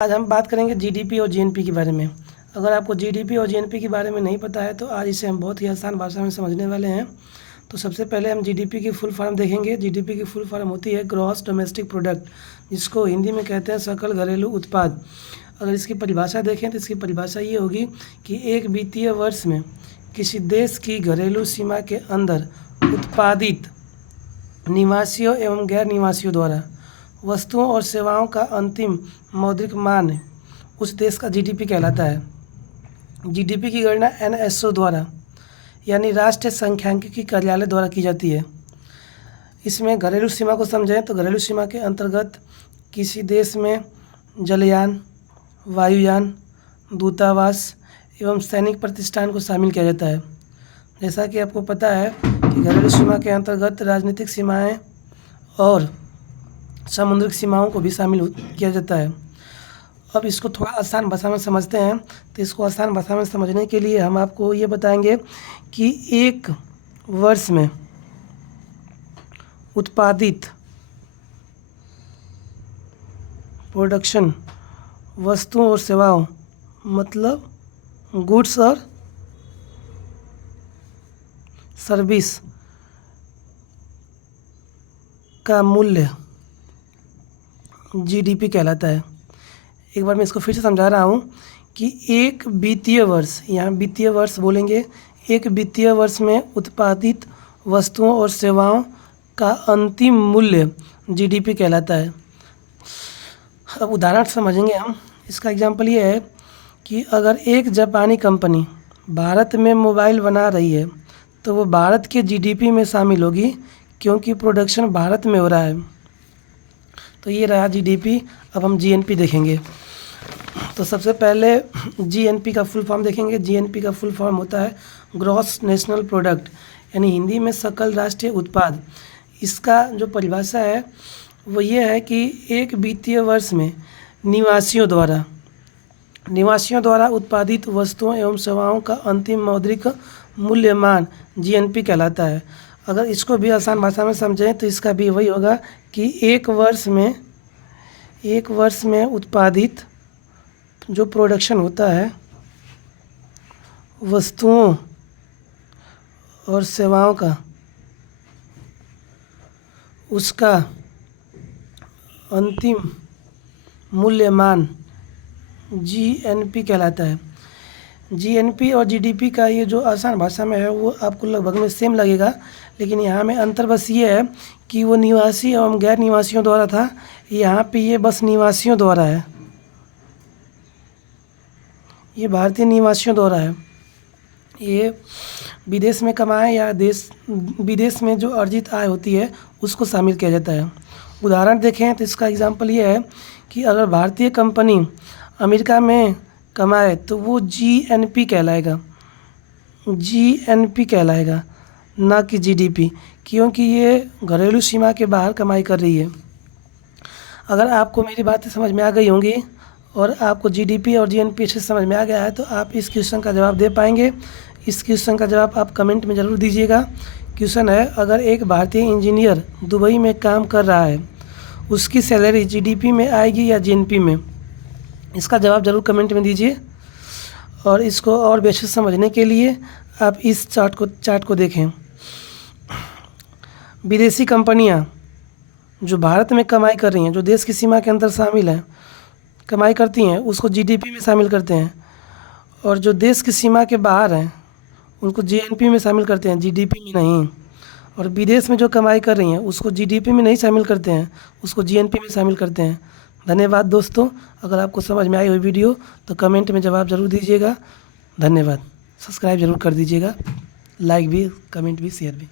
आज हम बात करेंगे जीडीपी और जीएनपी के बारे में। अगर आपको जीडीपी और जीएनपी के बारे में नहीं पता है तो आज इसे हम बहुत ही आसान भाषा में समझने वाले हैं। तो सबसे पहले हम जीडीपी की फुल फॉर्म देखेंगे। जीडीपी की फुल फॉर्म होती है ग्रॉस डोमेस्टिक प्रोडक्ट, जिसको हिंदी में कहते हैं सकल घरेलू उत्पाद। अगर इसकी परिभाषा देखें तो इसकी परिभाषा ये होगी कि एक वित्तीय वर्ष में किसी देश की घरेलू सीमा के अंदर उत्पादित निवासियों एवं गैर निवासियों द्वारा वस्तुओं और सेवाओं का अंतिम मौद्रिक मान उस देश का जीडीपी कहलाता है। जीडीपी की गणना एनएसओ द्वारा यानी राष्ट्रीय सांख्यिकी कार्यालय द्वारा की जाती है। इसमें घरेलू सीमा को समझें तो घरेलू सीमा के अंतर्गत किसी देश में जलयान, वायुयान, दूतावास एवं सैनिक प्रतिष्ठान को शामिल किया जाता है। जैसा कि आपको पता है कि घरेलू सीमा के अंतर्गत राजनीतिक सीमाएं और समुद्रिक सीमाओं को भी शामिल किया जाता है। अब इसको थोड़ा आसान भाषा में समझते हैं। तो इसको आसान भाषा में समझने के लिए हम आपको ये बताएंगे कि एक वर्ष में उत्पादित प्रोडक्शन वस्तुओं और सेवाओं मतलब गुड्स और सर्विस का मूल्य जीडीपी कहलाता है। एक बार मैं इसको फिर से समझा रहा हूँ कि एक वित्तीय वर्ष, यहाँ वित्तीय वर्ष बोलेंगे, एक वित्तीय वर्ष में उत्पादित वस्तुओं और सेवाओं का अंतिम मूल्य जीडीपी कहलाता है। अब उदाहरण समझेंगे हम। इसका एग्जांपल ये है कि अगर एक जापानी कंपनी भारत में मोबाइल बना रही है तो वो भारत के जीडीपी में शामिल होगी क्योंकि प्रोडक्शन भारत में हो रहा है। तो ये रहा जीडीपी। अब हम जीएनपी देखेंगे। तो सबसे पहले जीएनपी का फुल फॉर्म देखेंगे। जीएनपी का फुल फॉर्म होता है ग्रॉस नेशनल प्रोडक्ट, यानी हिंदी में सकल राष्ट्रीय उत्पाद। इसका जो परिभाषा है वो ये है कि एक वित्तीय वर्ष में निवासियों द्वारा उत्पादित वस्तुओं एवं सेवाओं का अंतिम मौद्रिक मूल्यमान जीएनपी कहलाता है। अगर इसको भी आसान भाषा में समझें तो इसका भी वही होगा कि एक वर्ष में उत्पादित जो प्रोडक्शन होता है वस्तुओं और सेवाओं का, उसका अंतिम मूल्यमान जीएनपी कहलाता है। जीएनपी और जीडीपी का ये जो आसान भाषा में है वो आपको लगभग में सेम लगेगा, लेकिन यहाँ में अंतर बस ये है कि वो निवासी एवं गैर निवासियों द्वारा था, यहाँ पे ये बस निवासियों द्वारा है। ये भारतीय निवासियों द्वारा है। ये विदेश में कमाए या विदेश में जो अर्जित आय होती है उसको शामिल किया जाता है। उदाहरण देखें तो इसका एग्जांपल ये है कि अगर भारतीय कंपनी अमेरिका में कमाए तो वो जीएनपी कहलाएगा, ना कि जीडीपी, क्योंकि ये घरेलू सीमा के बाहर कमाई कर रही है। अगर आपको मेरी बातें समझ में आ गई होंगी और आपको जीडीपी और जीएनपी अच्छे समझ में आ गया है तो आप इस क्वेश्चन का जवाब दे पाएंगे। इस क्वेश्चन का जवाब आप कमेंट में ज़रूर दीजिएगा। क्वेश्चन है, अगर एक भारतीय इंजीनियर दुबई में काम कर रहा है, उसकी सैलरी जीडीपी में आएगी या जीएनपी में? इसका जवाब ज़रूर कमेंट में दीजिए। और इसको और बेहतर समझने के लिए आप इस चार्ट को देखें। विदेशी कंपनियां जो भारत में कमाई कर रही हैं, जो देश की सीमा के अंदर शामिल हैं, कमाई करती हैं, उसको जीडीपी में शामिल करते हैं। और जो देश की सीमा के बाहर हैं उनको जीएनपी में शामिल करते हैं, जीडीपी में नहीं। और विदेश में जो कमाई कर रही हैं उसको जीडीपी में नहीं शामिल करते हैं, उसको जीएनपी में शामिल करते हैं। धन्यवाद दोस्तों। अगर आपको समझ में आई हुई वीडियो तो कमेंट में जवाब ज़रूर दीजिएगा। धन्यवाद। सब्सक्राइब ज़रूर कर दीजिएगा, लाइक भी, कमेंट भी, शेयर भी।